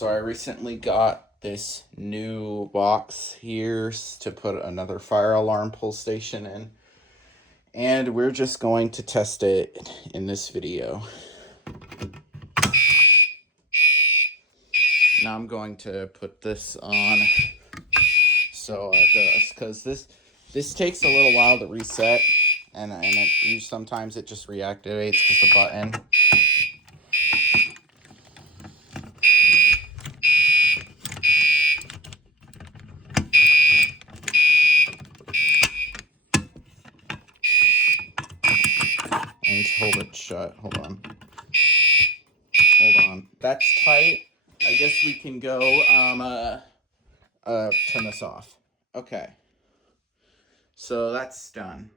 So I recently got this new box here to put another fire alarm pull station in. And we're just going to test it in this video. Now I'm going to put this on so it does, because this takes a little while to reset, and sometimes it just reactivates because the button. I need to hold it shut. Hold on. That's tight. I guess we can go turn this off. Okay. So that's done.